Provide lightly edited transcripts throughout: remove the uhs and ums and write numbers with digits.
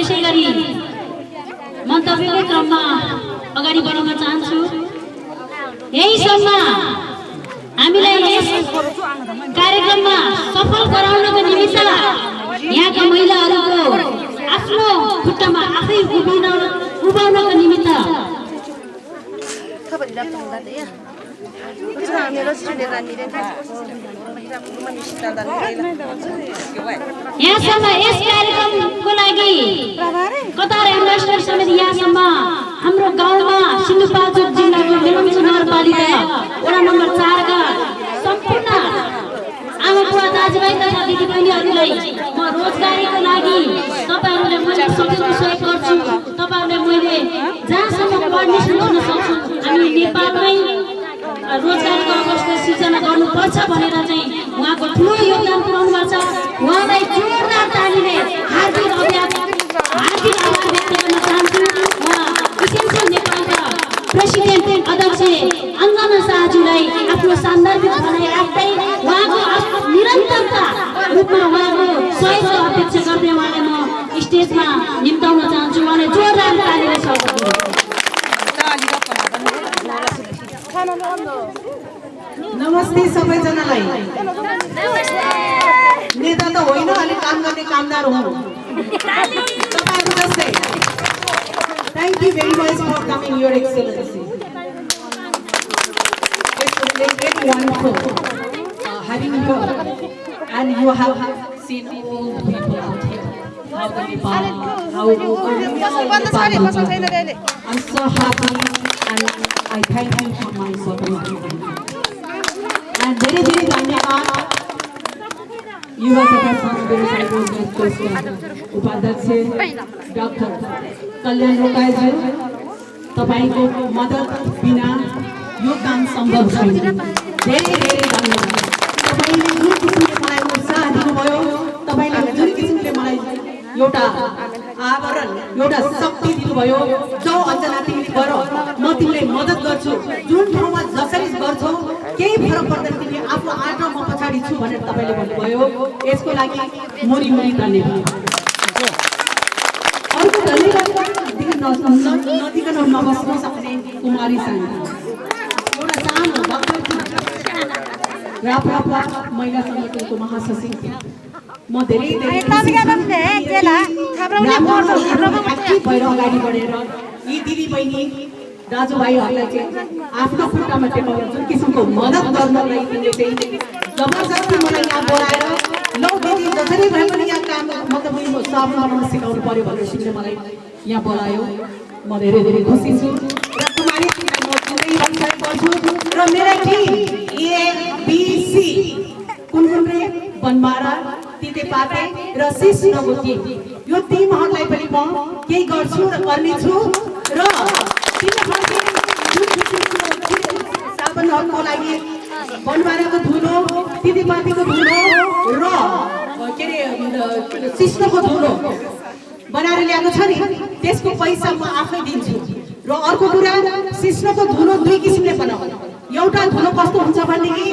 त्यसैगरी मन्तव्यकै क्रममा अगाडि बढ्न चाहन्छु। यही सम्म हामीलाई यस कार्यक्रममा सफल गराउनको निमित्त यहाँका महिलाहरूको आफ्नो खुट्टामा आफै उभिनको निमित्त यहाँसम्म यस कार्यक्रमको लागि कतार एम्बेसडर समिति यहाँसम्म हाम्रो गाउँमा सिन्धुपाल्चोक जिल्लाको मेलम्ची नगरपालिका वडा नम्बर 4 का सम्पूर्ण आमा बुवा दाजुभाइ तथा दिदीबहिनीहरूलाई म रोजगारीको लागि तपाईहरुले मैले सकेको सहयोग गर्छु। तपाईहरुले मैले जहाँसम्म कोअर्डिनेसन गर्न सक्छु हामी नेपालमै रोजगारीको अवस्था सिर्जना गर्नुपर्छ भनेर चाहिँ उहाँको ठुलो योगदान पुर्याउनु भएको छ। उहाँलाई जोरदार तालीले हार्दिक आभार व्यक्त गर्न चाहन्छु। म इसेन्सियल नेपालका प्रेसिडेन्ट अध्यक्ष अञ्जना शाहज्यूलाई आफ्नो सान्दर्भिक भनाइ राख्दै उहाँको निरन्तरता रूपमा उहाँको सहयोगको अपेक्षा गर्दै उहाँलाई म स्टेजमा निम्ताउन चाहन्छु। उहाँले जोरदार तालीले स्वागत गर्नु। नमस्ते सबैजनालाई। नेता त होइन, अलि काम गर्ने कामदार हो तपाईहरु जस्तै। Thank you very much for coming, Your Excellency. It's really wonderful having you, and you have seen all the people out here. How the Nepal, how I'm so happy, and I thank you for my support. And very धन्यवाद युवा तथा सांस्कृतिक रोजगार कोषका उपाध्यक्ष doctor कल्याण रोकाईज्यू, तपाईको मद्दत बिना यो काम सम्भव छैन। धेरै धेरै धन्यवाद। तपाईले जुन किसिमले मलाई उत्साह दिनुभयो, तपाईले जुन किसिमले मलाई एउटा आवरण, एउटा शक्ति दिनुभयो, जाऊ अञ्जना तिमी गर, म तिमीलाई मद्दत गर्छु, जुन ठाउँमा जसरी गर्छौ केही फरक पर्दैन, तिमी आफ्नो आँट म पछाडि छु भनेर तपाईले भन्नुभयो। यसको लागि मोरी मोरी धन्यवाद। अर्को धन्यवाद नदिकन नबस्न सक्ने कुमारी सानी, एउटा सानो राप्रापा महिला सङ्गठनको महासचिव। म धेरै भएर अगाडि बढेर यी दिदी बहिनी दाजुभाइहरूलाई चाहिँ आफ्नो खुट्टामा टेकाउन जुन किसिमको मद्दत गर्नलाई तिमीले चाहिँ जबरजस्ती मलाई यहाँ बोलाएर लौ दिदी जसरी भए पनि यहाँ काम मतलब म सब बनाउन सिकाउनु पर्यो भनेर तिमीले मलाई यहाँ बोलायो। म धेरै धेरै खुसी छु। र कुमारी तिमीलाई म जिन्दगी भर गर्छु। र मेरा टिम ABC कुन रे बनमारा तितेपाते र सिस्नोको टिम, यो टिमहरूलाई पनि म केही गर्छु र गर्नेछु। र साबनहरूको लागि बनमाराको धुलो, तितेपातीको धुलो र के अरे सिस्नोको धुलो बनाएर ल्याएको छ नि, त्यसको पैसा म आफै दिन्छु। र अर्को कुरा, सिस्नोको धुलो दुई किसिमले बनाऊ। एउटा धुलो कस्तो हुन्छ भनेदेखि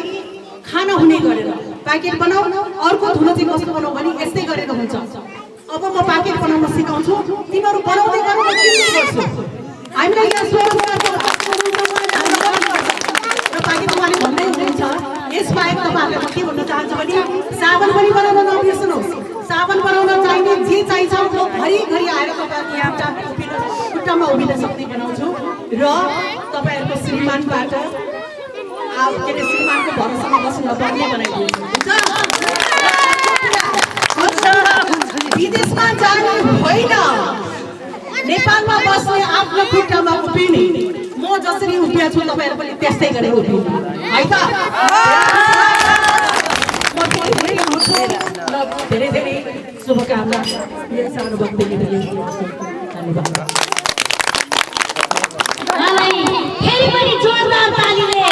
खाना हुने गरेर प्याकेट बनाऊ, अर्को धुलो चाहिँ कस्तो बनाऊ भने यस्तै गरेर हुन्छ। अब म प्याकेट बनाउन सिकाउँछु, तिमीहरू बनाउँदै गर्नु, म किन्ने गर्छु। हामीलाई यहाँ स्वरोजगारको र प्याकेटवाले भन्दै हुनुहुन्छ। यसबाहेक तपाईँहरूले म के भन्न चाहन्छु भने साबन पनि बनाउन नबिर्सनुहोस्। साबन बनाउन चाहिने जे चाहिन्छ म घरिघरि आएर तपाईँहरूको यहाँ खुट्टामा उभिन सक्ने बनाउँछु। र तपाईँहरूको श्रीमानबाट के अरे श्रीमानको भरोसामा बस्नु नपर्ने बनाइदिन्छु। विदेशमा जानु होइन, नेपालमा बस्ने, आफ्नो खुट्टामा उभिने। म जसरी उभिया छु तपाईँहरू पनि त्यस्तै गरेर उभिनु है त। धेरै धेरै शुभकामना। मेरो सानो वक्तव्य धन्यवाद। मलाई फेरि पनि जोरदार तालीले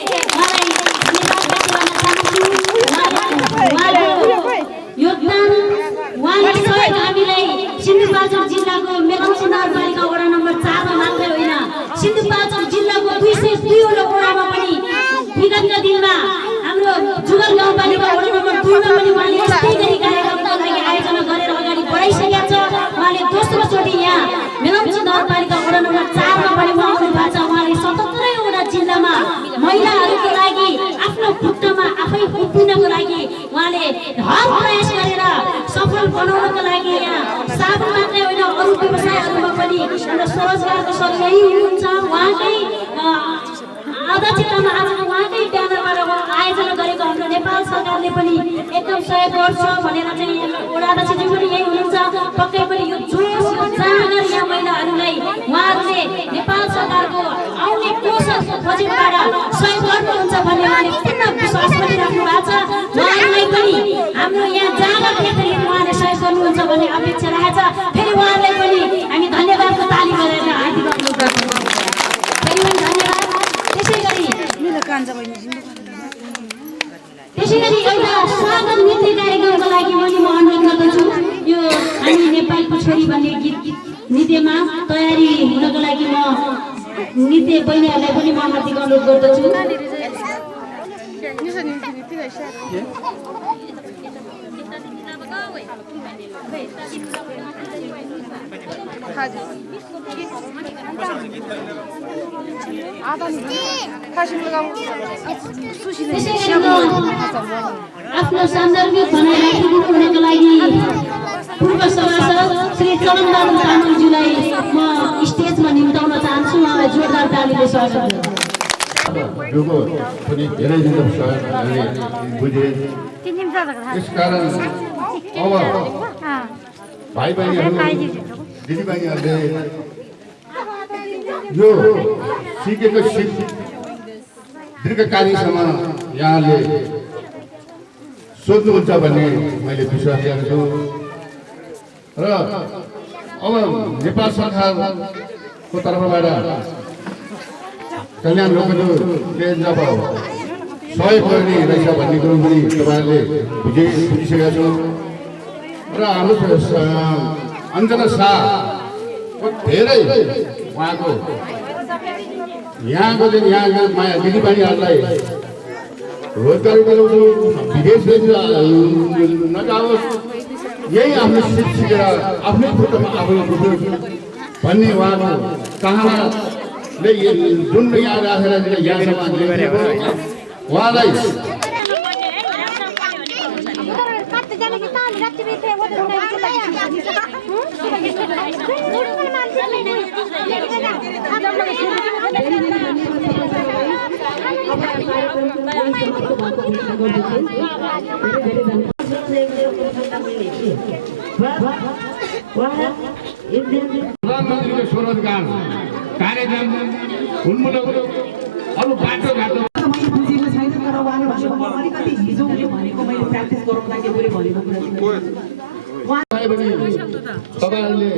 मलाई योगदान उहाँले सहयोग हामीलाई सिन्धुपाल्चोक जिल्लाको मेलम्ची नगरपालिका वडा नम्बर 4 मा मात्रै होइन, सिन्धुपाल्चोक जिल्लाको 202 वटा वडामा पनि विगतका दिनमा हाम्रो जुगल गाउँपालिका वडा नम्बर 2 मा पनि उहाँले यस्तै गरी कार्यक्रमका लागि आयोजना गरेर अगाडि बढाइसकेका छ। उहाँले दोस्रो चोटि यहाँ मेलम्ची नगरपालिका वडा नम्बर 4 मा पनि उहाँ आउनु भएको छ। उहाँले 77 वटा जिल्लामा महिलाहरूको लागि आफ्नो खुट्टामा आफै उभिनको लागि उहाँले हर प्रयास गरेर सफल बनाउनको लागि यहाँ साबुन मात्रै होइन अरू व्यवसायहरूमा पनि हाम्रो स्वरोजगारको सर यही हुनुहुन्छ। उहाँकै अध्यक्षतामा आज उहाँकै ब्यानरबाट आयोजना गरेको हाम्रो नेपाल सरकारले पनि एकदम सहयोग गर्छ भनेर चाहिँ वडा अध्यक्षज्यू पनि यही हुनुहुन्छ। पक्कै पनि यो जोस यो जाँगर यहाँ महिलाहरूलाई उहाँहरूले नेपाल सरकारको आउने कोष बजेटबाट सहयोग गर्नुहुन्छ भन्ने उहाँले पूर्ण विश्वास पनि राख्नु भएको छ। उहाँहरूलाई पनि हाम्रो यहाँ जाँगर देख्दै उहाँले सहयोग गर्नुहुन्छ भन्ने अपेक्षा रहेछ। फेरि उहाँहरूलाई पनि हामी धन्यवादको ताली बजाएर हार्दिक अनुरोध गर्छौँ। फेरि पनि धन्यवाद। त्यसैगरी एउटा स्वागत नृत्य कार्यक्रमको लागि पनि म अनुरोध गर्दछु। यो हामी नेपालको छोरी भन्ने गीत नृत्यमा तयारी हुनको लागि म नृत्य बहिनीहरूलाई पनि म हार्दिक अनुरोध गर्दछु। आफ्नो सान्दर्भिक भनाइ राखिदिनुको लागि पूर्व सभासद श्री चरणबहादुर तामाङज्यूलाई म स्टेजमा निम्ताउन चाहन्छु। उहाँलाई जोरदार तालीले स्वागत गर्छु। धेरै बुझे त्यसकारण अब भाइ बहिनीहरू दिदीबहिनीहरूले यो सिकेको सिप दीर्घकालीनसम्म यहाँले सोध्नुहुन्छ भन्ने मैले विश्वास गरेको छु। र अब नेपाल सरकारको तर्फबाट कल्याण लोकले जब सहयोग गर्ने रहेछ भन्ने कुरो पनि तपाईँहरूले बुझिसकेका छौँ। र हाम्रो अञ्जना शाहको धेरै उहाँको यहाँको चाहिँ यहाँको माया दिदीबहिनीहरूलाई रोजगारी दिलाउँछु, विदेश नजाओस्, यही आफ्नो सिप सिकेर आफ्नै खुट्टामा आफूले उभियोस् भन्ने उहाँको चाहनाले जुन यहाँ राखेर यहाँसम्म ल्याएको उहाँलाई प्रधानमन्त्रीको स्वरोजगार कार्यक्रम उन्मूलन अरू बाटोघाटो बुझेको छैन। तर उहाँले भनेको म अलिकति हिजो भनेको मैले प्र्याक्टिस गराउँदाखेरि भनेको कुरा तपाईँहरूले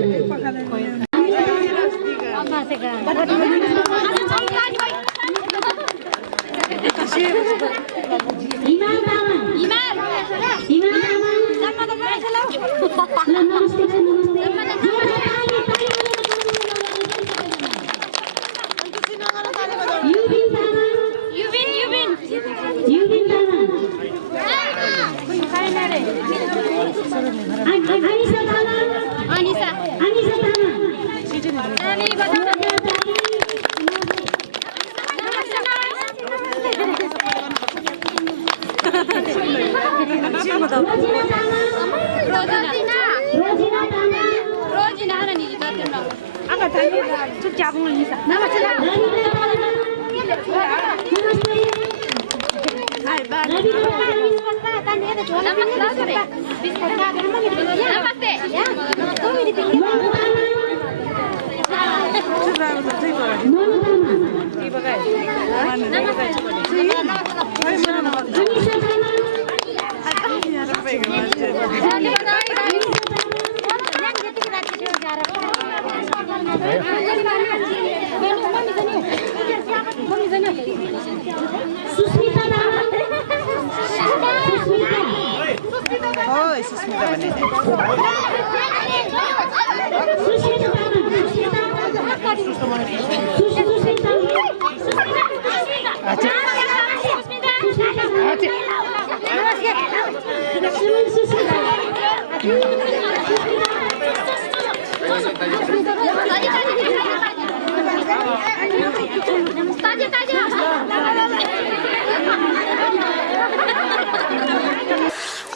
Suspita.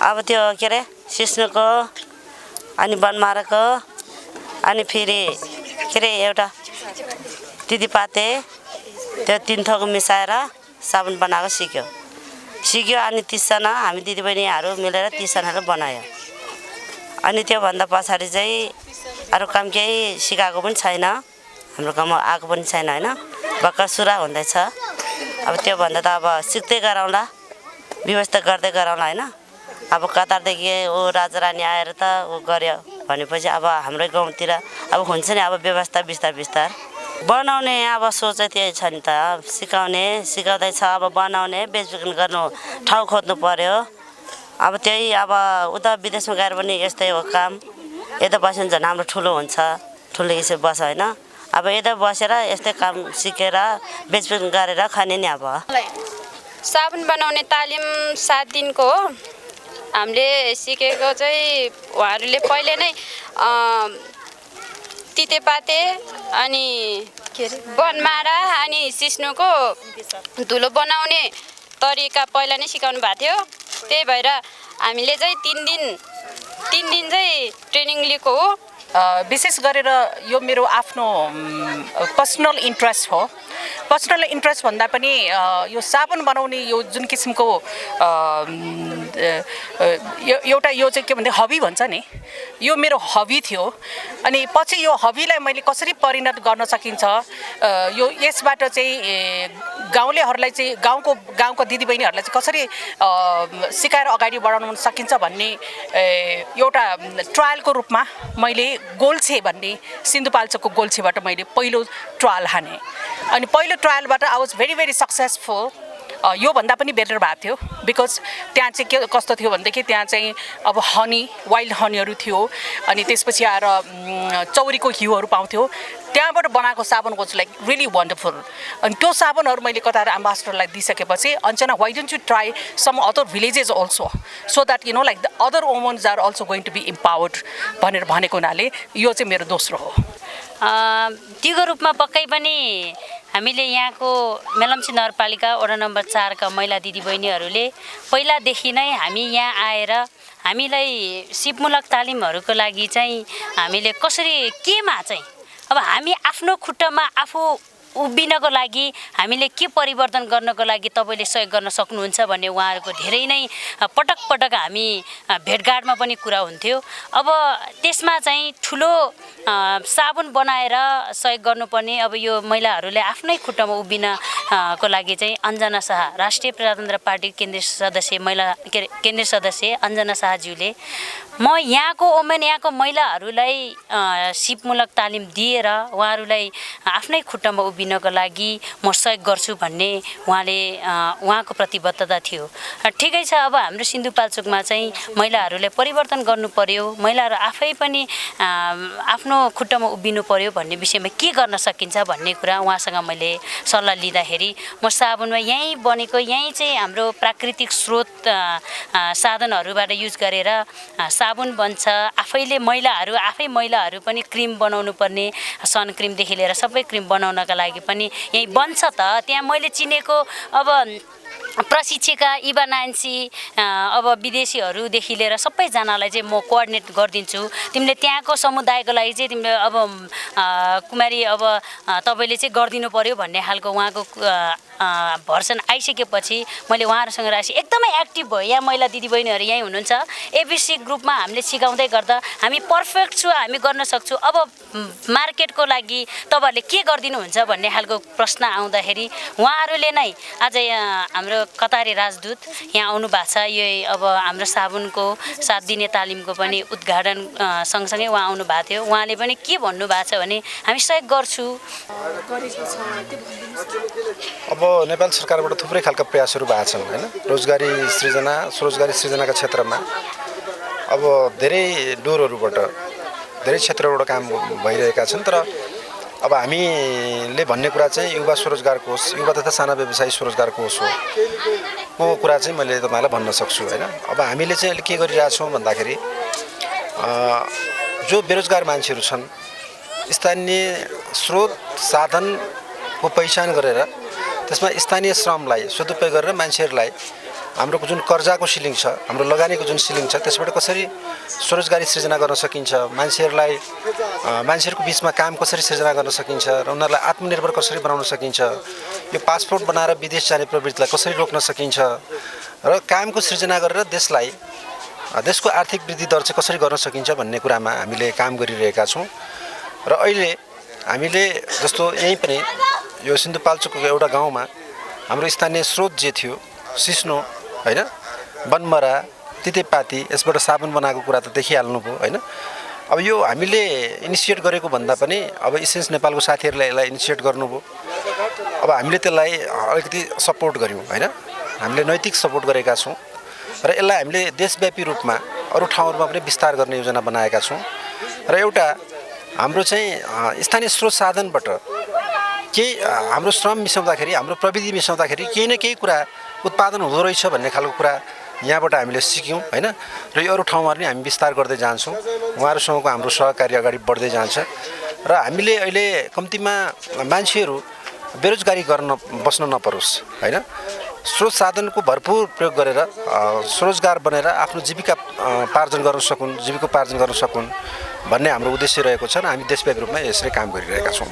अब त्यो के अरे सिस्नुको अनि बनमाराको अनि फेरि के अरे एउटा तितेपाते त्यो 3 थोक मिसाएर साबुन बनाएको सिक्यो अनि 30 जना हामी दिदीबहिनीहरू मिलेर 30 जनाले बनायो अनि त्यो भन्दा पछाडी चाहिँ अरु काम केही सिकाएको पनि छैन हाम्रो गाउँमा आएको पनि छैन हैन भर्खर सुरु हुँदैछ अब त्यो भन्दा त अब सिक्दै गराउँला व्यवस्था गर्दै गराउँला हैन अब कतारदेखि ओ राजारानी आएर त उ गर्यो भनेपछि अब हाम्रो गाउँतिर अब हुन्छ नि अब व्यवस्था बिस्तार बनाउने अब सोच त्यही छ नि त सिकाउँदै छ अब बनाउने बेचबिखन गर्नु ठाउँ खोज्नु पर्यो अब त्यही अब उता विदेशमा गएर पनि यस्तै हो काम यता बस्यो झन् हाम्रो ठुलो हुन्छ ठुलो यसो बस हैन अब यता बसेर यस्तै काम सिकेर बेचबिखन गरेर खाने नि अब साबुन बनाउने तालिम 7 दिनको हो हामीले सिकेको चाहिँ उहाँहरूले पहिले नै तितेपाते अनि के रे बनमारा अनि सिस्नुको धुलो बनाउने तरिका पहिला नै सिकाउनु भएको थियो त्यही भएर हामीले चाहिँ 3 दिन चाहिँ ट्रेनिङ लिएको हो विशेष गरेर यो मेरो आफ्नो पर्सनल इन्ट्रेस्ट हो पर्सनल इन्ट्रेस्ट भन्दा पनि यो साबुन बनाउने यो जुन किसिमको एउटा यो चाहिँ के भन्दै हबी भन्छ नि यो मेरो हबी थियो अनि पछि यो हबीलाई मैले कसरी परिणत गर्न सकिन्छ यो यसबाट चाहिँ गाउँलेहरूलाई चाहिँ गाउँको दिदीबहिनीहरूलाई चाहिँ कसरी सिकाएर अगाडि बढाउन सकिन्छ भन्ने एउटा ट्रायलको रूपमा मैले गोल्छे भन्ने सिन्धुपाल्चोकको गोल्छेबाट मैले पहिलो ट्रायल हाने अनि पहिलो ट्रायलबाट आई वाज भेरी सक्सेसफुल यो भन्दा पनि बेटर भएको थियो बिकज त्यहाँ चाहिँ के कस्तो थियो भनेदेखि त्यहाँ चाहिँ अब हनी वाइल्ड हनीहरू थियो अनि त्यसपछि आएर चौरीको घिउहरू पाउँथ्यो त्यहाँबाट बनाएको साबुनको चाहिँ लाइक रियली वन्डरफुल अनि त्यो साबुनहरू मैले कतार एम्बेसडरलाई दिइसकेपछि अन्चना why don't you try some other villages also so that you know like the other womans are also going to be empowered भनेर भनेको हुनाले यो चाहिँ मेरो दोस्रो हो दिगो रूपमा पक्कै पनि हामीले यहाँको मेलम्ची नगरपालिका वडा नम्बर 4 का महिला दिदीबहिनीहरूले पहिलादेखि नै हामी यहाँ आएर हामीलाई सिपमूलक तालिमहरूको लागि चाहिँ हामीले कसरी केमा चाहिँ अब हामी आफ्नो खुट्टामा आफू उभिनको लागि हामीले के परिवर्तन गर्नको लागि तपाईले सहयोग गर्न सक्नुहुन्छ भन्ने उहाँहरूको धेरै नै पटक हामी भेटघाटमा पनि कुरा हुन्थ्यो अब त्यसमा चाहिँ ठुलो साबुन बनाएर सहयोग गर्नुपर्ने अब यो महिलाहरूले आफ्नै खुट्टामा उभिन को लागि चाहिँ अन्जना शाह राष्ट्रिय प्रजातन्त्र पार्टी केन्द्रीय सदस्य अन्जना शाहज्यूले म यहाँको महिलाहरूलाई सिपमूलक तालिम दिएर उहाँहरूलाई आफ्नै खुट्टामा उभिनको लागि म सहयोग गर्छु भन्ने उहाँको प्रतिबद्धता थियो ठिकै छ अब हाम्रो सिन्धुपाल्चोकमा चाहिँ महिलाहरूले परिवर्तन गर्नु पर्यो महिलाहरू आफै पनि आफ्नो खुट्टामा उभिनु पर्यो भन्ने विषयमा के गर्न सकिन्छ भन्ने कुरा उहाँसँग मैले सल्लाह लिँदाखेरि म साबुनमा यहीँ बनेको यहीँ चाहिँ हाम्रो प्राकृतिक स्रोत साधनहरूबाट युज गरेर साबुन बन्छ आफैले महिलाहरू पनि क्रिम बनाउनु पर्ने सन क्रिमदेखि लिएर सबै क्रिम बनाउनका लागि पनि यही बन्छ त त्यहाँ मैले चिनेको अब प्रशिक्षिका इभा नान्सी अब विदेशीहरूदेखि लिएर सबैजनालाई चाहिँ म कोअर्डिनेट गरिदिन्छु तिमीले त्यहाँको समुदायको लागि चाहिँ तिमीले अब कुमारी अब तपाईले चाहिँ गरिदिनु पर्यो भन्ने खालको उहाँको भर्सन आइसकेपछि मैले उहाँहरूसँग राखी एकदमै एक्टिभ भयो यहाँ महिला दिदीबहिनीहरू यहीँ हुनुहुन्छ एबिसी ग्रुपमा हामीले सिकाउँदै गर्दा हामी पर्फेक्ट छु हामी गर्न सक्छौँ अब मार्केटको लागि तपाईहरुले के गरिदिनुहुन्छ भन्ने खालको प्रश्न आउँदाखेरि उहाँहरूले नै आज हाम्रो कतारे राजदूत यहाँ आउनु भएको छ यो अब हाम्रो साबुनको 7 दिने तालिमको पनि उद्घाटन सँगसँगै उहाँ आउनु भएको थियो उहाँले पनि के भन्नु भएको छ भने हामी सहयोग गर्छु अब नेपाल सरकारबाट थुप्रै खालका प्रयासहरू भएको छन् हैन रोजगारी सृजनाका क्षेत्रमा अब धेरै डोरहरूबाट धेरै क्षेत्रबाट काम भइरहेका छन् तर अब हामीले भन्ने कुरा चाहिँ युवा स्वरोजगार कोष युवा तथा साना व्यवसायी स्वरोजगार कोष हो को कुरा चाहिँ मैले तपाईलाई भन्न सक्छु हैन अब हामीले चाहिँ अहिले के गरिरहेछौँ भन्दाखेरि जो बेरोजगार मान्छेहरू छन् स्थानीय स्रोत साधनको पहिचान गरेर त्यसमा स्थानीय श्रमलाई सदुपयोग गरेर मान्छेहरूलाई हाम्रो जुन कर्जाको सिलिङ छ, हाम्रो लगानीको जुन सिलिङ छ, त्यसबाट कसरी स्वरोजगारी सृजना गर्न सकिन्छ, मान्छेहरूको बिचमा काम कसरी सृजना गर्न सकिन्छ र उनीहरूलाई आत्मनिर्भर कसरी बनाउन सकिन्छ, यो पासपोर्ट बनाएर विदेश जाने प्रवृत्तिलाई कसरी रोक्न सकिन्छ र कामको सृजना गरेर देशको आर्थिक वृद्धि दर चाहिँ कसरी गर्न सकिन्छ भन्ने कुरामा हामीले काम गरिरहेका छौँ। र अहिले हामीले जस्तो यहीँ पनि यो सिन्धुपाल्चोकको एउटा गाउँमा हाम्रो स्थानीय स्रोत जे थियो सिस्नो हैन, बनमरा, तितेपाती, यसबाट साबुन बनाएको कुरा त देखिहाल्नुभयो हैन। अब यो हामीले इनिसिएट गरेको भन्दा पनि अब इसेन्स नेपालको साथीहरूले यसलाई इनिसिएट गर्नुभयो। अब हामीले त्यसलाई अलिकति सपोर्ट गऱ्यौँ हैन, हामीले नैतिक सपोर्ट गरेका छौँ र यसलाई हामीले देशव्यापी रूपमा अरू ठाउँहरूमा पनि विस्तार गर्ने योजना बनाएका छौँ। र एउटा हाम्रो चाहिँ स्थानीय स्रोत साधनबाट केही हाम्रो श्रम मिसाउँदाखेरि, हाम्रो प्रविधि मिसाउँदाखेरि केही न केही कुरा उत्पादन हुँदो रहेछ भन्ने खालको कुरा यहाँबाट हामीले सिक्यौँ हैन। र यो अरू ठाउँमा पनि हामी विस्तार गर्दै जान्छौँ। उहाँहरूसँगको हाम्रो सहकार्य अगाडि बढ्दै जान्छ र हामीले अहिले कम्तीमा मान्छेहरू बेरोजगारी बस्न नपरोस् हैन, स्रोत साधनको भरपुर प्रयोग गरेर स्वरोजगार बनेर आफ्नो जीविकोपार्जन गर्न सकुन् भन्ने हाम्रो उद्देश्य रहेको छ र हामी देशव्यापी रूपमा यसरी काम गरिरहेका छौँ।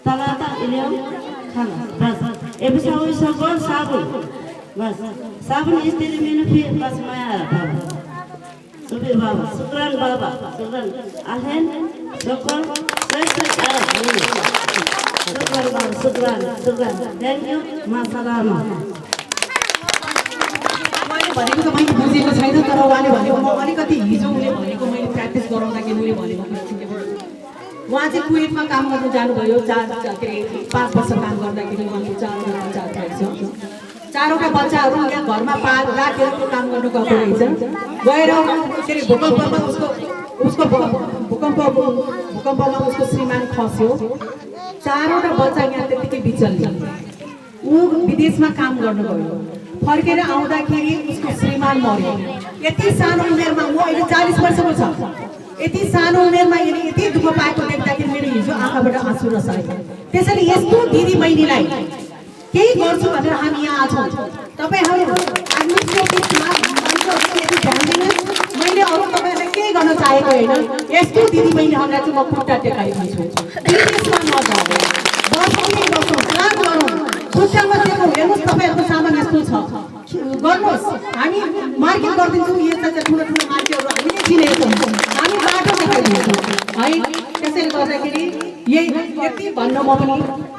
Talata ilyom khana bas episode sokol sabun bas sabun istiri menu fi bas maya baba subi baba sukran ahen sokol sukran thank you masalama भनेको त मैले बुझेको छैन तर उहाँले भनेको म अलिकति हिजो उले भनेको मैले प्र्याक्टिस गराउँदाखेरि उले भनेको उहाँ चाहिँ कुवेतमा काम गर्न जानुभयो 5 वर्ष काम गर्दाखेरि उहाँको 4वटा बच्चा छ। 4वटा बच्चाहरू यहाँ घरमा राखेर काम गर्नु गएको रहेछ। गएर फेरि भूकम्पमा उसको भूकम्पमा उसको श्रीमान खस्यो। 4वटा बच्चा यहाँ त्यतिकै बिचल्यो। ऊ विदेशमा काम गर्नु गयो। फर्केर आउँदाखेरि उसको श्रीमान मर्यो। यति सानो उमेरमा म अहिले 40 वर्षको छ। यति सानो उमेरमा यति दुःख पाएको देख्दाखेरि मेरो हिजो आँखाबाट आँसु रसायो। त्यसैले यस्तो दिदी बहिनीलाई केही गर्छु भनेर हामी यहाँ छौँ। तपाईहरु एडमिनिस्ट्रेटिभमा यदि ध्यान दिनुहोस्, मैले अरू तपाईहरुलाई केही गर्न चाहेको हैन। यस्तो दिदी बहिनीहरूलाई चाहिँ म खुट्टा टेकाइदिन्छु। विदेशमा नजाऊ, बस्ने बसौँ, काम गरौँ, खुट्टामा टेकौँ। हेर्नुहोस् तपाईहरुको सामान यस्तो छ, गर्नुहोस्। हामी मार्केट गरिदिन्छौँ। यस्ता ठुलो ठुलो मान्छेहरू हामीले चिनेको छौँ, हामी बाटो देखाइदिन्छौँ है। त्यसैले गर्दाखेरि यति भन्न म पनि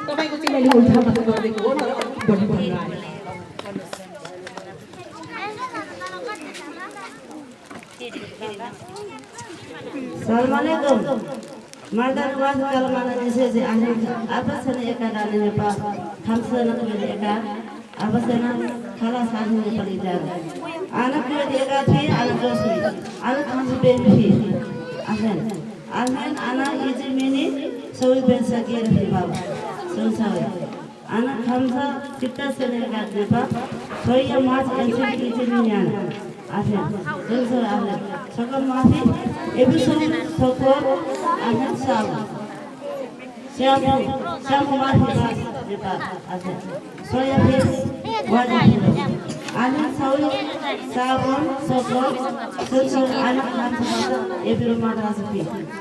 तपाईको चाहिँ मैले उल्टा मात्र गरिदिएको हो, तर बढी भन्नु आयो। Assalamualaikum. Mardar was kalmana dise abasana eka dalene pa khamsana kule eka abasana khala sahne padi jara anak kule eka thi anak dosmi anak khamsu ben thi asan anak ije mini soy ben sakir thi baba sunsawe anak khamsa chitta sene eka depa soya mas ense ije minyana asan sunsawe asan sakal mafi episode sokor anak sabu siapa mafi bas depa asan soya ben wajib anak sawi sabun sokor sunsawe anak khamsa episode madrasa pi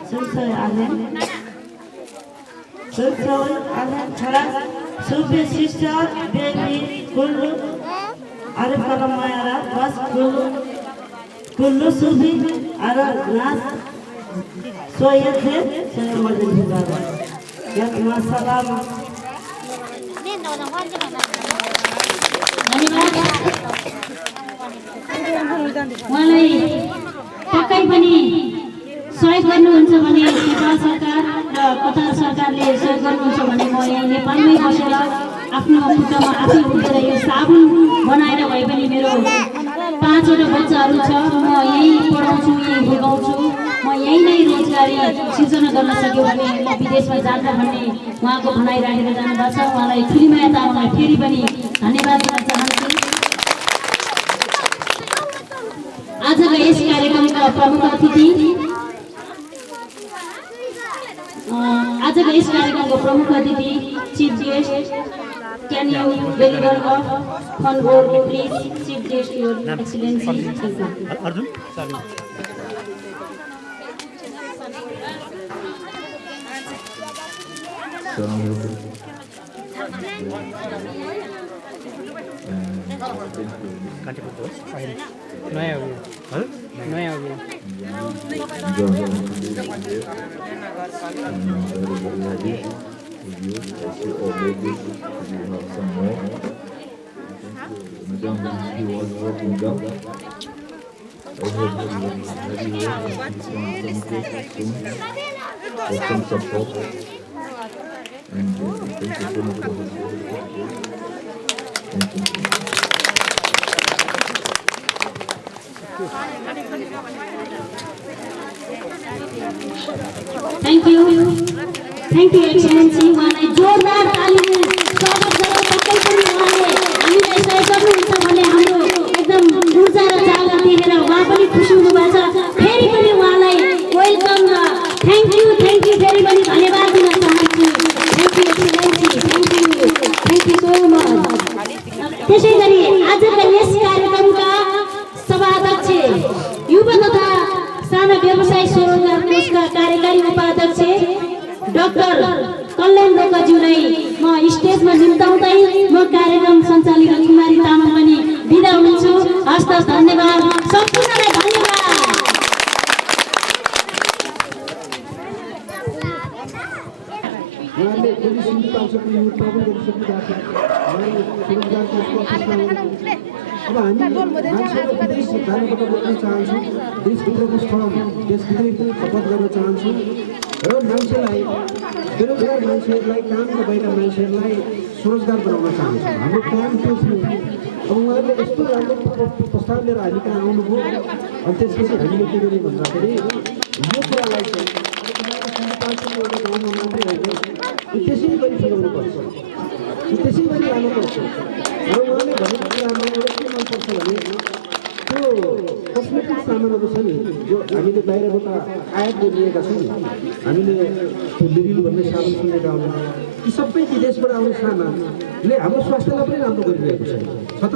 sunsawe anak khara subi sister baby kullu arif kalam mayara bas kullu subi ara nas soya the soya madin baba ya masalam मलाई पक्कै पनि सहयोग गर्नुहुन्छ भने नेपाल सरकार र Qatar सरकारले सहयोग गर्नुहुन्छ भने म यहाँ नेपालमै बसेर आफ्नो खुट्टामा आफै उभिएर यो साबुन बनाएर भए पनि मेरो 5वटा बच्चाहरू छ, म यही पढाउँछु, यही हुर्काउँछु, म यही नै रोजगार रोजगारी सिर्जना गर्न सक्यो भने म विदेशमा जान्छ भन्ने उहाँको भनाइ राखेर जानुभएको छ। उहाँलाई ठुलीमाया तामाङलाई फेरि पनि धन्यवाद दिन चाहन्छु। आजको यस कार्यक्रमका प्रमुख अतिथि chief guest can you deliver of one word please chief guest your excellency Arjun नयाँ हो Thank you, Excellency. उहाँलाई जोरदार तालीले स्वागत गरौँ। पक्कै पनि उहाँले हामीलाई सहयोग गर्नुहुन्छ भन्ने हाम्रो एकदम ऊर्जा र चाहना देखेर उहाँ पनि खुसी हुनुभएको छ। फेरि पनि उहाँलाई वेलकम र थ्याङ्क यू फेरि पनि धन्यवाद दिन चाहन्छु। Thank you excellency, thank you so much. त्यसै गरी आजका यस कार्यक्रमका सभाध्यक्ष युवा तथा साना व्यवसाय स्वरोजगार कोषका कार्यकारी उपाध्यक्ष डाक्टर कल्याण रोकाज्यूलाई म स्टेजमा निम्ताउँदै म कार्यक्रम सञ्चालिका कुमारी तामाङ पनि बिदा हुन्छु। हस्त धन्यवाद, सम्पूर्णलाई धन्यवाद। अब हामी मान्छेहरू विदेश जानुबाट रोक्न चाहन्छौँ, देशभित्रको श्रम देशभित्रै खपत गर्न चाहन्छौँ र मान्छेलाई बेरोजगार मान्छेहरूलाई काम नभएका मान्छेहरूलाई स्वरोजगार बनाउन चाहन्छौँ। हाम्रो काम त्यो थियो। अब उहाँहरूले यस्तो राम्रो प्रस्ताव लिएर हामी कहाँ आउनुभयो अनि त्यसपछि हामीले के गर्यौँ भन्दाखेरि यो कुरालाई चाहिँ एउटा गाउँमा मात्रै होइन त्यसै गरी सिकाउनुपर्छ, त्यसै गरी लानुपर्छ। र उहाँले भनेको कुरामा एउटा के मनपर्छ भने त्यो कस्मेटिक सामानहरू छ नि जो हामीले बाहिरबाट आयात लिएका छौँ, हामीले त्यो लिरिल भन्ने साबुन सुनेका हुन्छौँ, ती सबै विदेशबाट आउने सामानले हाम्रो स्वास्थ्यलाई पनि राम्रो गरिरहेको छ त।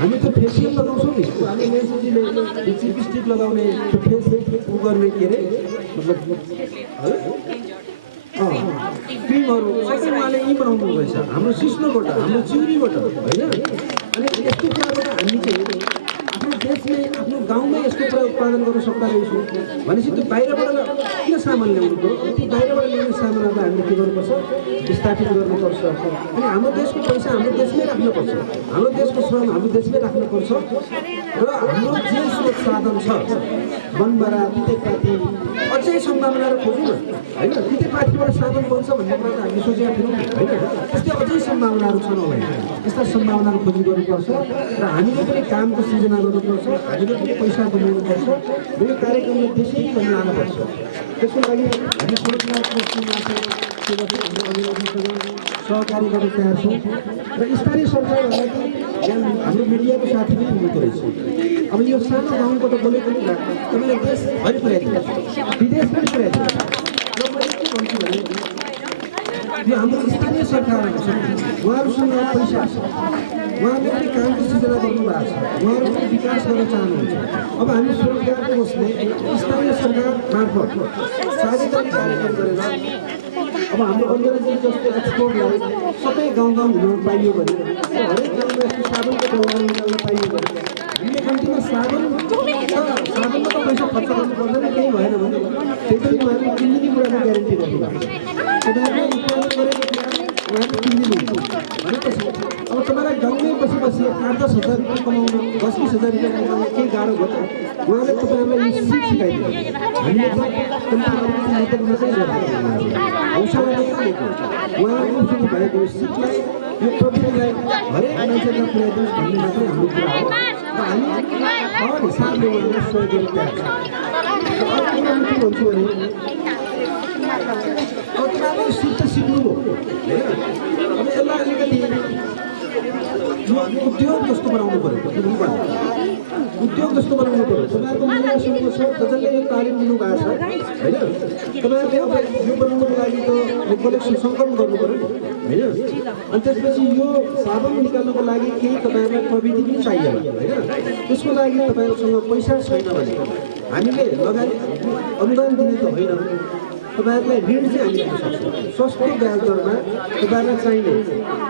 हामी त्यो फेसियल लगाउँछौँ नि, हामी मेन्सजीले लिपस्टिक लगाउने त्यो फेस गर्ने के अरे मतलब क्रिमहरू सबै उहाँले यहीँ बनाउनु रहेछ, हाम्रो सिस्नोबाट, हाम्रो चिउरीबाट होइन। अनि यस्तो कुराबाट हामी चाहिँ आफ्नो देशमै आफ्नो गाउँमै यस्तो कुरा उत्पादन गर्न सक्दा रहेछौँ भनेपछि त्यो बाहिरबाट किन सामान ल्याउनु पऱ्यो? त्यो बाहिरबाट ल्याउने सामानहरूलाई हामीले के गर्नुपर्छ? स्थापित गर्नुपर्छ। अनि हाम्रो देशको पैसा हाम्रो देशमै राख्नुपर्छ, हाम्रो देशको श्रम हाम्रो देशमै राख्नुपर्छ र हाम्रो जे स्रोत साधन छ वनबरा तितेपाती अझै सम्भावनाहरू खोज्यौँ होइन। तितेपातीबाट साधन बन्छ भन्ने कुरा त हामीले सोचेका थियौँ होइन। त्यस्तै अझै सम्भावनाहरू छन् होला, त्यस्ता सम्भावनाहरू खोजी गर्नुपर्छ र हामीले पनि कामको सृजना गर्नुपर्छ, हामीले पनि पैसा कमाउनुपर्छ र यो कार्यक्रमले त्यसै पनि लानुपर्छ। त्यसको लागि हामी स्वरोजगार कोषमा सहकारी गर्न तयार छौँ र स्थानीय सरकारहरूलाई हाम्रो मिडियाको साथी पनि हुनुको रहेछ। अब यो सानो गाउँबाट बोलेको कुरा तपाईँले देशभरि पुर्याइदिनुहोस्, विदेश पनि पुर्याइदिनुहोस्। र मैले के भन्छु भने यो हाम्रो स्थानीय सरकारहरू छ, उहाँहरूसँग पैसा छ, उहाँहरूले पनि कामको सृजना गर्नुभएको छ, उहाँहरू पनि विकास गर्न चाहनुहुन्छ। अब हामी स्वरोजगार कोषले स्थानीय सरकार मार्फत साझेदारी कार्यक्रम गरेर अब हाम्रो अन्य जस्तो एक्सपोर्टलाई सबै गाउँ हुन पाइयो भने हरेक गाउँमा यस्तो साबुनको डल्ला निकाल्न पाइयो भने हामीले कम्तीमा साबुनमा त पैसा खर्च गर्नु पर्दैन, केही भएन भने त्यही पनि उहाँले किन्ने कुराको ग्यारेन्टी गर्नुभएको छ। उनीहरूले उत्पादन गरेको कुरा उहाँले किनिदिनुहुन्छ भनेपछि अब तपाईँलाई गाउँमै बसी 8-10 हजार रुपियाँ कमाउन 10-20 हजार रुपियाँ कमाउन केही गाह्रो भयो त उहाँले तपाईँहरूलाई यो सिप सिकाइदिनु। हामीले त कम्ती मात्रै हौसला मात्रै दिएको उहाँले सुरु भएको सिपलाई यो प्रविधिलाई हरेक मान्छेलाई पुर्याइदिनुहोस् भन्ने मात्रै हाम्रो कुरा हो र हामी हर हिसाबले उहाँलाई सहयोग गर्न तयार छ। के भन्छु भने तपाईँले सिक्नुभयो होइन अब यसलाई अलिकति उद्योग जस्तो बनाउनु पर्यो उद्योग जस्तो बनाउनु पर्यो तपाईँहरूको मूल्यसँग छ जसले यो तालिम दिनुभएको छ होइन तपाईँहरूले अब यो बनाउनुको लागि त कलेक्सन सङ्कलन गर्नु पर्यो नि होइन अनि त्यसपछि यो साबुन निकाल्नुको लागि केही तपाईँहरूलाई प्रविधि पनि चाहियो होइन त्यसको लागि तपाईँहरूसँग पैसा छैन भने हामीले लगानी अनुदान दिने त होइन तपाईँहरूलाई ऋण चाहिँ हामी दिन सक्छौँ सस्तो ब्याज दरमा तपाईँहरूलाई चाहिने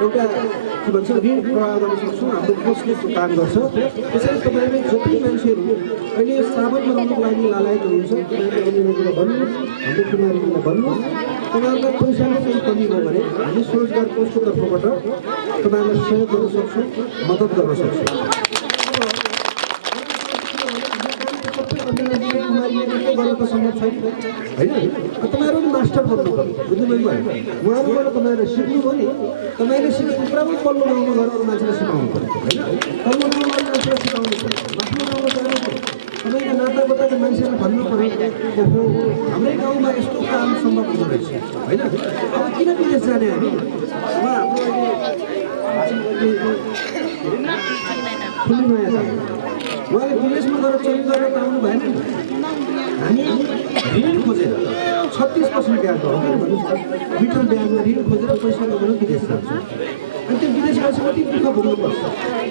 एउटा के भन्छ ऋण प्रवाह गर्न सक्छौँ हाम्रो कोषले काम गर्छ त्यसैले तपाईँले जति मान्छेहरू अहिले साबुन बनाउनुको लागि लालायत हुनुहुन्छ तपाईँहरूले भन्नुहोस् हाम्रो कुमारीलाई भन्नुहोस् तपाईँहरूलाई पैसाको केही कमी भयो भने हामी स्वरोजगार कोषको तर्फबाट तपाईँहरूलाई सहयोग गर्न सक्छौँ मद्दत गर्न सक्छौँ गर्न त सम्भव छैन होइन तपाईँहरू पनि मास्टर बन्नु पर्यो बुझ्नुभयो उहाँहरूबाट तपाईँहरूले सिक्नुभयो नि तपाईँले सिकेको कुरा पनि पल्लो गाउँमा गएर अरू मान्छेलाई सिकाउनु पर्यो होइन पल्लो गाउँमा मान्छेलाई सिकाउनु पर्यो आफ्नो गाउँमा जानु पर्यो तपाईँको नातागोताको मान्छेलाई भन्नु पर्यो ओहो हाम्रै गाउँमा यस्तो काम सम्भव हुँदो रहेछ होइन अब किन विदेश जाने हामी हाम्रो खुल्ली नयाँ उहाँले विदेशमा गएर चेन्ज गरेर त आउनु भएन हामी ऋण खोजेर 36% ब्याज हो किन भन्नुहोस् मिटर ब्याजमा ऋण खोजेर पैसा लगाउन विदेश जान्छौँ अनि त्यो विदेश गएपछि कति दुःख भोग्नुपर्छ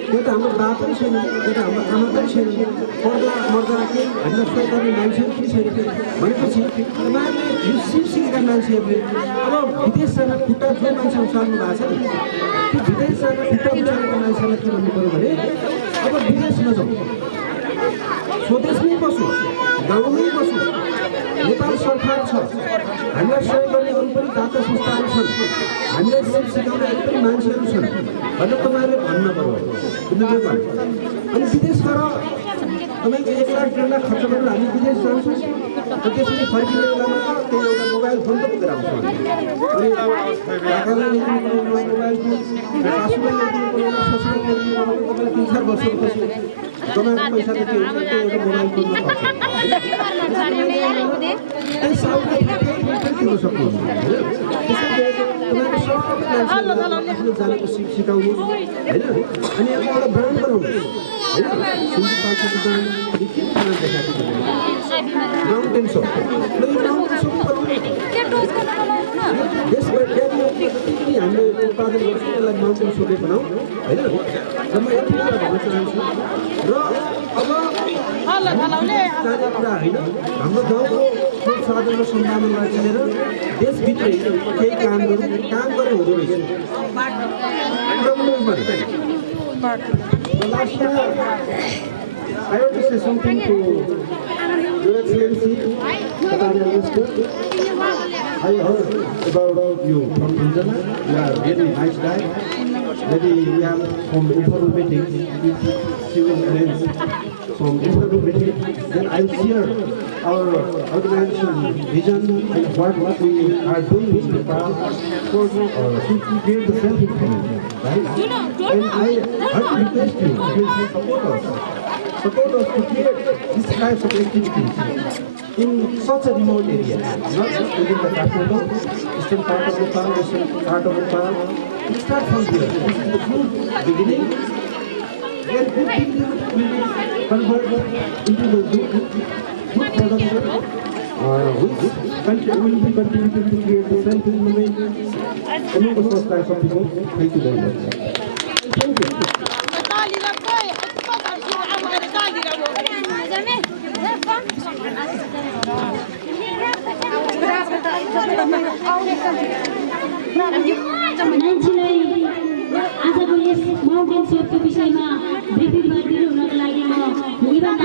त्यो त हाम्रो बा पनि छैन त्यो त हाम्रो आमा पनि छैन पर्दा मर्दा केही हामीलाई सहयोग गर्ने मान्छेहरू पनि छैन भनेपछि उहाँहरूले यो सिकेका मान्छेहरूले अब विदेश जान खुट्टा जो मान्छे उचाल्नु भएको छ नि त्यो विदेश जान खुट्टा उचालेका मान्छेलाई के भन्नु पऱ्यो भने अब विदेश नजाउँ स्वदेशमै बसौँ गाउँमै बसौँ नेपाल सरकार छ हामीलाई सहयोग गर्ने अरू पनि दाता संस्थाहरू छन् हामीलाई सिकाउने अरू पनि मान्छेहरू छन् भनेर तपाईँहरूले भन्नु पर्यो बुझ्नुभयो अनि विदेश गएर तपाईँको 1 लाख 1.5 लाख खर्च गरेर हामी विदेश जान्छौँ अनि त्यसपछि फर्किने बेलामा त्यही एउटा मोबाइल फोन त बोकेर आउँछौँ अनि काकालाई ल्याइदिनु मोबाइल फोन सासूलाई ल्याइदिनु पऱ्यो ससुरालाई ल्याइदिनु पऱ्यो तपाईँलाई 3-4 वर्षपछि जमाएको पैसा त के हुन्छ त्यही एउटा मोबाइल फोनमा खर्च त्यही साउलाई तिर्न सक्नुहुन्छ त्यसैले तपाईँको सबै मान्छेहरूले जानेको सिकाउनुहोस् होइन अनि एउटा ब्रान्ड बनाउनुहोस् होइन सिन्जीपाल्चोको ब्रान्ड के ब्रान्ड देखाएको माउन्टेन सोप र यो माउन्टेन सोप देशभर जति पनि हामीले उत्पादन गर्छौँ त्यसलाई माउन्टेन सोपै बनाऊ होइन र म यति कुरा भन्न चाहन्छु र अब कुरा होइन हाम्रो गाउँको स्रोत साधन र सम्भावनालाई चिनेर देशभित्रै केही काम गरे हुँदो रहेछ Last year, I want to say something to Your Excellency, Prime Minister. I heard about you from Tanzania. You are a very nice guy. Maybe we have some informal meetings. If you will arrange some informal meetings, then I'll share our organization vision and what we are doing in Nepal to create the self-information, right? And I have to request you, please support us to create these kinds of activities in such a remote area, not just within the capital, eastern part of Nepal, western part of Nepal. It starts from here. This is the good beginning. Then good people will be converted into the good production, which will be contributed to create the self-information among the first class of people. Thank you very much. Thank you. मान्छेलाई आजको यस mountain सोपको विषयमा briefing गरिदिनु हुनको लागि म निबन्ध